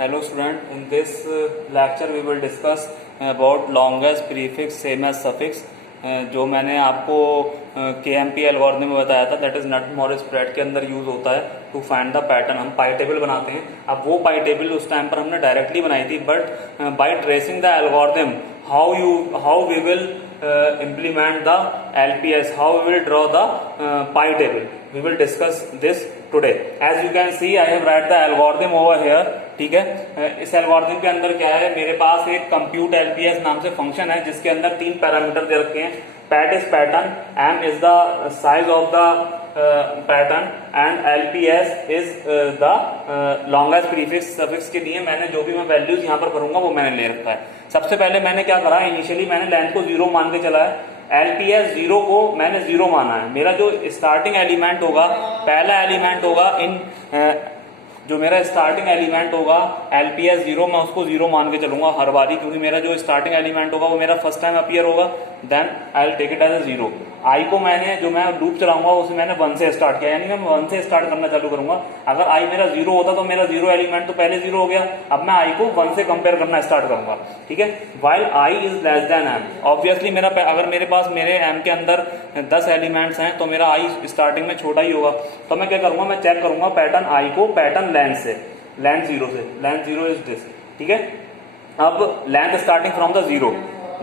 Hello student, in this lecture we will discuss about longest prefix same as suffix. जो मैंने आपको KMP algorithm में बताया था, that is not Morris parade के अंदर यूज होता है टू फाइंड द पैटर्न. हम पाई टेबल बनाते हैं. अब वो पाई टेबल उस टाइम पर हमने डायरेक्टली बनाई थी, but by tracing the algorithm how we will implement the LPS, how we will draw the pi table. We will discuss this today. As you can see, I have write the algorithm over here. ठीक है, इस algorithm के अंदर क्या है, मेरे पास एक compute LPS नाम से फंक्शन है जिसके अंदर 3 पैरामीटर दे रखे हैं. PAT is pattern, m is the size of the pattern and LPS is the longest prefix suffix. के लिए मैंने जो भी मैं वैल्यूज यहाँ पर भरूंगा वो मैंने ले रखा है. सबसे पहले मैंने क्या करा, इनिशियली मैंने लेंथ को 0 मान के चला है. LPS 0 को मैंने 0 माना है. मेरा जो स्टार्टिंग एलिमेंट होगा, पहला एलिमेंट होगा इन जो मेरा स्टार्टिंग एलिमेंट होगा LPS 0, मैं उसको 0 मान के चलूंगा हर बारी, क्योंकि मेरा जो स्टार्टिंग एलिमेंट होगा वो मेरा फर्स्ट टाइम अपीयर होगा. Then I will take it as a 0. I को मैंने जो मैं लूप चलाऊंगा उसे मैंने 1 से स्टार्ट किया, यानी मैं 1 से स्टार्ट करना चालू करूंगा. अगर आई मेरा 0 होता तो मेरा 0 एलिमेंट तो पहले 0 हो गया. अब मैं आई को 1 से कंपेयर करना स्टार्ट करूंगा. ठीक है, while I is less than M. Obviously मेरा अगर मेरे पास मेरे एम के अंदर 10 एलिमेंट्स हैं तो मेरा आई स्टार्टिंग में छोटा ही होगा. तो मैं क्या करूंगा, मैं चेक करूंगा पैटर्न आई को पैटर्न लेंथ से, लेंथ 0 से. Length 0 is this. ठीक है, अब length starting from the 0,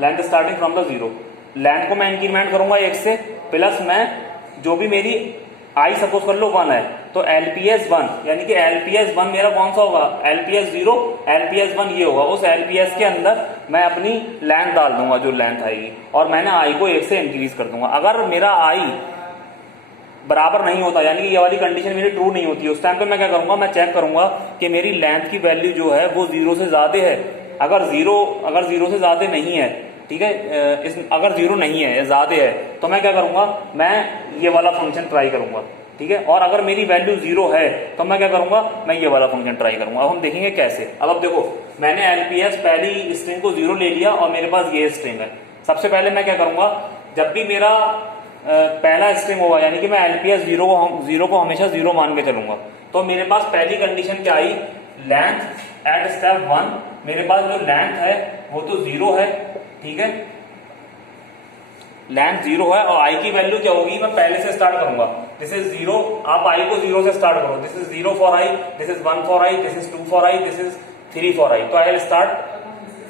length starting from the 0, length को मैं इंक्रीमेंट करूंगा 1 से, प्लस मैं जो भी मेरी आई सपोज कर लो 1 है तो LPS 1, यानी कि LPS 1 मेरा कौन सा होगा, LPS 0 LPS 1 ये होगा. उस LPS के अंदर मैं अपनी लेंथ डाल दूंगा जो लेंथ आएगी, और मैंने आई को 1 से इंक्रीज कर दूंगा. अगर मेरा आई बराबर नहीं होता, यानी कि ये वाली कंडीशन मेरी ट्रू नहीं होती, उस टाइम पे मैं क्या करूंगा, मैं चेक करूंगा कि मेरी लेंथ की वैल्यू जो है वो 0 से ज्यादा है. अगर 0 से ज्यादा नहीं है, ठीक है, अगर 0 नहीं है, ज्यादा है, तो मैं क्या करूंगा, मैं ये वाला फंक्शन ट्राई करूंगा. ठीक है, और अगर मेरी वैल्यू 0 है तो मैं क्या करूंगा, मैं ये वाला फंक्शन ट्राई करूंगा. अब हम देखेंगे कैसे. अब देखो, मैंने LPS पहली स्ट्रिंग को 0 ले लिया और मेरे पास ये स्ट्रिंग है. सबसे पहले मैं क्या करूंगा, जब भी मेरा पहला स्ट्रिंग होगा, यानी कि मैं LPS 0 को हमेशा 0 मान के चलूंगा, तो मेरे पास पहली कंडीशन क्या आई, लेंथ एट स्टेप 1, मेरे पास जो लेंथ है वो तो 0 है. ठीक है, लेंथ 0 है और आई की वैल्यू क्या होगी, मैं पहले से स्टार्ट करूंगा. दिस इज 0, आप आई को 0 से स्टार्ट करो. This is 0 for I, this is 1 for I, this is 2 for I, this is 3 for I. तो आई विल स्टार्ट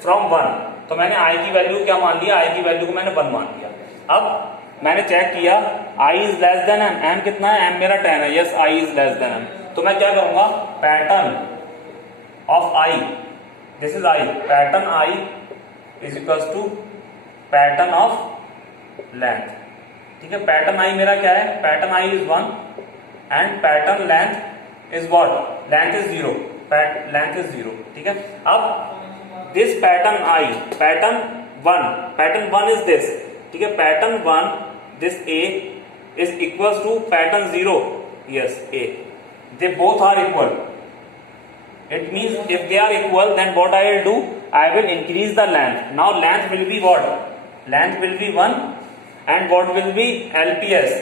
फ्रॉम 1. तो मैंने आई की वैल्यू क्या मान लिया, आई की वैल्यू को मैंने 1 मान लिया. अब मैंने चेक किया i is less than m. M कितना है, एम मेरा 10 है. Yes, i is less than m. तो मैं क्या करूंगा, pattern of i, this is i, pattern i is equal to pattern of length. ठीक है, पैटर्न आई मेरा क्या है, pattern i is 1 and pattern length is what, length is 0, length is 0. ठीक है, अब this pattern i, pattern 1 is this. ठीक है, pattern 1, this A is equal to pattern 0. Yes, A, they both are equal. It means if they are equal, then what I will do, I will increase the length. Now length will be what, length will be 1 and what will be LPS,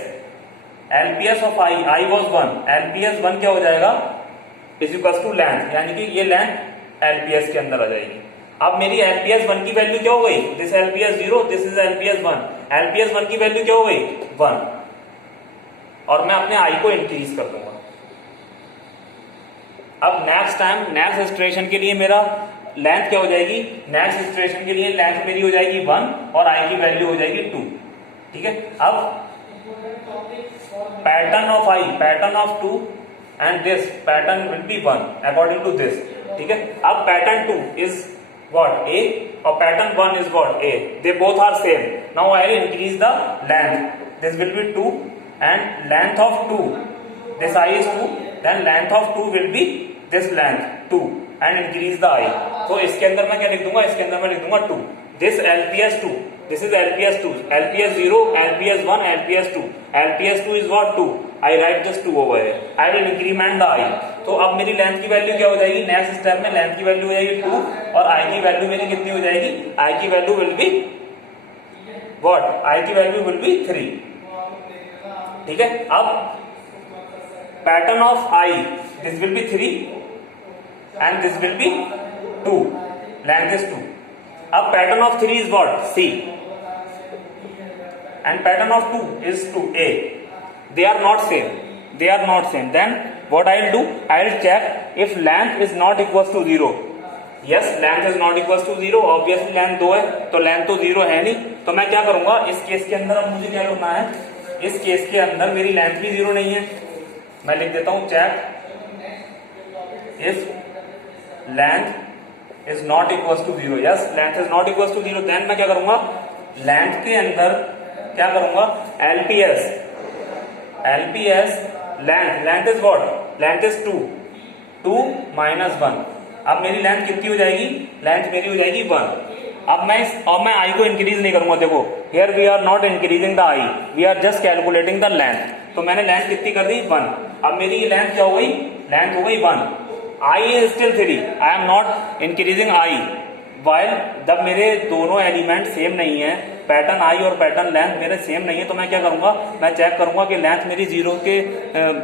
LPS of I was 1, LPS 1 क्या हो जाएगा, is equals to length, यानी कि ये length LPS के अंदर आ जाएगी. अब मेरी LPS 1 की वैल्यू क्या हो गई, this LPS 0, this is LPS 1, LPS 1 की वैल्यू क्या हो गई, 1, और मैं अपने I को इंक्रीज कर दूंगा. अब नेक्स्ट टाइम, नेक्स्ट इटरेशन के लिए मेरा लेंथ क्या हो जाएगी, नेक्स्ट इटरेशन के लिए लेंथ मेरी हो जाएगी 1 और आई की वैल्यू हो जाएगी 2. ठीक है, अब pattern of I, pattern of 2 and this pattern will be 1 according to this. ठीक है, अब पैटर्न 2 इज व्हाट, A, और pattern 1 is what, A. They both are same. Now I will increase the length. This will be 2 and length of 2, this I is 2, then length of 2 will be this length 2 and increase the I. तो इसके अंदर मैं क्या लिख दूंगा, इसके अंदर मैं लिख दूंगा 2. This LPS 2, this is LPS 2, LPS 0, LPS 1, LPS 2. LPS 2 is what, 2. I write this 2 over here. I will increment the I. तो अब मेरी लेंथ की वैल्यू क्या हो जाएगी, नेक्स्ट स्टेप में लेंथ की वैल्यू हो जाएगी 2 और I की वैल्यू मेरी कितनी हो जाएगी, I की value will be what, I की वैल्यू विल बी 3. ठीक है, अब pattern of i, this will B 3 and this will be 2. Length is 2. अब pattern of 3 is what? C. And pattern of 2 is 2A. They are not same. They are not same. Then what I will do? I will check if length is not equals to 0. Yes, length is not equals to 0. Obviously length 2 है, तो length तो 0 है नहीं. तो मैं क्या करूंगा इस केस के अंदर? अब मुझे क्या करना है, इस केस के अंदर मेरी लेंथ भी 0 नहीं है. मैं लिख देता हूं check if length is not equals to 0. Yes, length is not equals to 0. Then मैं क्या करूंगा, लेंथ के अंदर क्या करूंगा, LPS length is what? Length is 2 minus 1. अब मेरी लेंथ कितनी हो जाएगी? लेंथ मेरी हो जाएगी 1. अब मैं आई को इंक्रीज नहीं करूंगा. देखो here we are not increasing the I, we are just calculating the length. तो मैंने लेंथ कितनी कर दी? 1. अब मेरी ये लेंथ क्या हो गई? लेंथ हो गई 1. I is still 3. I'm not increasing i. While जब मेरे दोनों एलिमेंट सेम नहीं है, पैटर्न आई और पैटर्न लेंथ मेरे सेम नहीं है, तो मैं क्या करूंगा, मैं चेक करूंगा कि लेंथ मेरी 0 के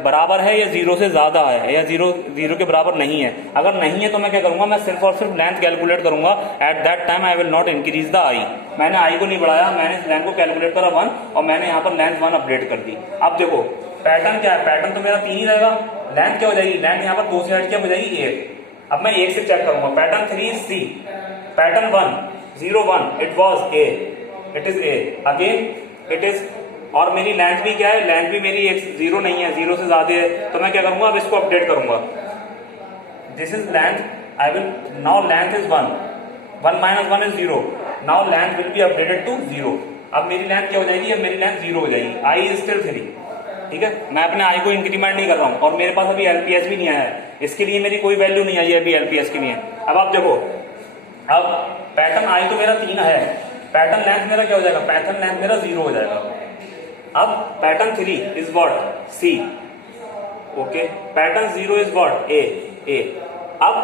बराबर है या 0 से ज्यादा है या 0 के बराबर नहीं है. अगर नहीं है तो मैं क्या करूंगा, मैं सिर्फ और सिर्फ लेंथ कैलकुलेट करूंगा. At that time I will not increase the i. मैंने आई को नहीं बढ़ाया, मैंने इस लेंथ को कैलकुलेट करा 1 और मैंने यहाँ पर लेंथ 1 अपडेट कर दी. अब देखो पैटर्न क्या है, पैटर्न तो मेरा 3 ही रहेगा. लेंथ क्या हो जाएगी? लेंथ यहाँ पर 2 से हट के हो जाएगी 1. अब मैं 1 से चेक करूंगा. Pattern 3 is C, pattern 1 0 1 it was A, it is A again it is. और मेरी लेंथ भी क्या है? लेंथ भी मेरी 0 नहीं है, 0 से ज्यादा है. तो मैं क्या करूंगा, अब इसको अपडेट करूंगा. This is length. I will now length is 1 minus 1 is 0. Now length will be updated to 0. अब मेरी लेंथ क्या हो जाएगी? अब मेरी लेंथ 0 हो जाएगी. आई इज स्टिल 3. ठीक है, मैं अपने आई को इंक्रीमेंट नहीं कर रहा हूं और मेरे पास अभी एलपीएस भी नहीं आया है. इसके लिए मेरी कोई वैल्यू नहीं आई है अभी एलपीएस के लिए. अब आप देखो, अब पैटर्न आई तो मेरा 3 है, पैटर्न लेंथ मेरा क्या हो जाएगा? पैटर्न लेंथ मेरा 0 हो जाएगा. अब pattern 3 is what? C. Okay, pattern 0 is what? A. अब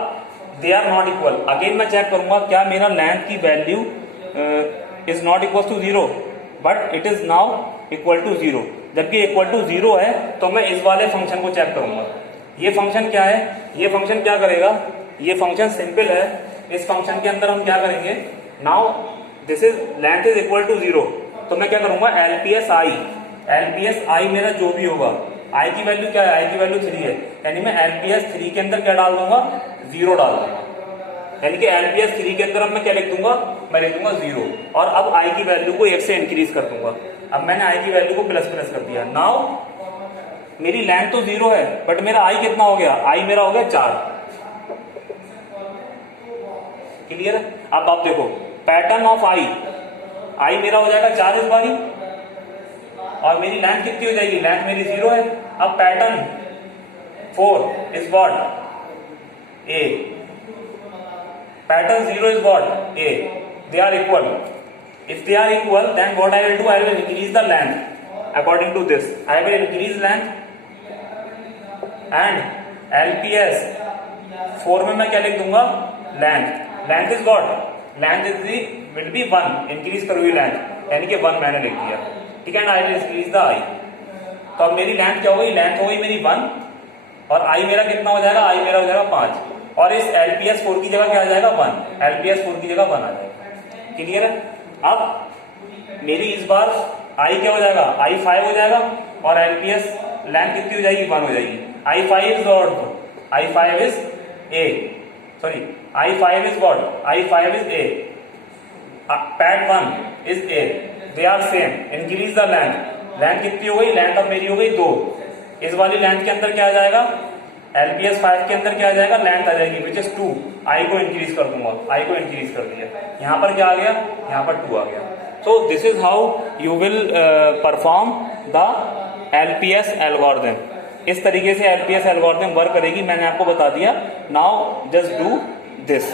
they are not equal. Again मैं चेक करूंगा क्या मेरा लेंथ की value is not equal to 0, but it is now equal to 0. जबकि इक्वल टू 0 है तो मैं इस वाले फंक्शन को चेक करूंगा. ये फंक्शन क्या है? ये फंक्शन क्या करेगा? ये फंक्शन सिंपल है. इस फंक्शन के अंदर हम क्या करेंगे, now this is length is equal to 0. तो मैं क्या करूंगा, एलपीएस आई मेरा जो भी होगा, आई की वैल्यू क्या है? आई की वैल्यू 3 है, यानी मैं एलपीएस 3 के अंदर क्या डाल दूंगा? 0 डाल दूंगा. यानी कि एलपीएस 3 के अंदर अब मैं क्या लिख दूंगा? मैं लिख दूंगा 0. और अब आई की वैल्यू को 1 से इंक्रीज कर दूंगा. अब मैंने आई की वैल्यू को प्लस कर दिया. नाउ मेरी लेंथ तो 0 है, बट मेरा आई कितना हो गया? आई मेरा हो गया 4. क्लियर है? अब आप देखो पैटर्न ऑफ आई मेरा हो जाएगा 4 इस बारी, और मेरी लेंथ कितनी हो जाएगी? लेंथ मेरी 0 है. अब pattern 4 is what? A. Pattern 0 is what? A. They are equal. If they are equal, then what I will do? I will increase the length according to this. I will increase length and LPS 4 में मैं क्या लिख दूंगा? Length. Length is what? Length is the will be 1. Increase करोगी length, यानी कि 1 मैंने लिख दिया. ठीक है, I will increase the I. तो अब मेरी length क्या हो गई? Length हो गई मेरी 1 और I मेरा कितना हो जाएगा? I मेरा हो जाएगा 5. और इस LPS 4 की जगह क्या आ जाएगा? 1. LPS 4 की जगह 1 आ जाएगा. क्लियर है? अब मेरी इस बार आई क्या हो जाएगा? आई 5 हो जाएगा और एलपीएस लेंथ कितनी हो जाएगी? 1 हो जाएगी. I 5 is what? I 5 is A. Sorry, I 5 is what? I 5 is A. Pat 1 is A. They are same. Increase the length. Length कितनी हो गई? लेंथ अब मेरी हो गई 2. इस वाली लेंथ के अंदर क्या आ जाएगा? एलपीएस 5 के अंदर क्या आ जाएगा? लेंथ आ जाएगी विच इज 2. आई को इंक्रीज कर दूंगा. आई को इंक्रीज कर दिया. यहां पर क्या आ गया? यहां पर 2 आ गया. So this is how you will perform the LPS algorithm. इस तरीके से एलपीएस एल्गोरिथम वर्क करेगी, मैंने आपको बता दिया. Now just do this.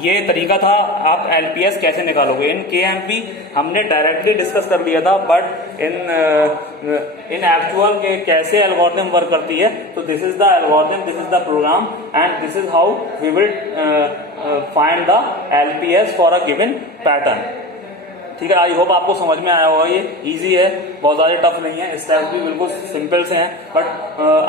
ये तरीका था आप एलपीएस कैसे निकालोगे. इन केएमपी हमने डायरेक्टली डिस्कस कर लिया था, बट इन एक्चुअल के कैसे एल्गोरिथम वर्क करती है. तो this is the algorithm, this is the program and this is how we will find the LPS for a given pattern. ठीक है। आई होप आपको समझ में आया होगा। ये इजी है, बहुत ज्यादा टफ नहीं है, स्टेप्स भी बिल्कुल सिंपल से हैं, बट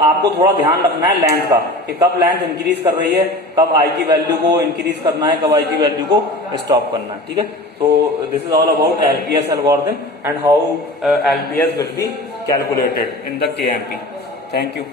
आपको थोड़ा ध्यान रखना है लेंथ का, कि कब लेंथ इंक्रीज कर रही है, कब आई की वैल्यू को इंक्रीज करना है, कब आई की वैल्यू को स्टॉप करना है। ठीक है, तो this is all about LPS algorithm and how LPS will be calculated in the KMP. Thank you.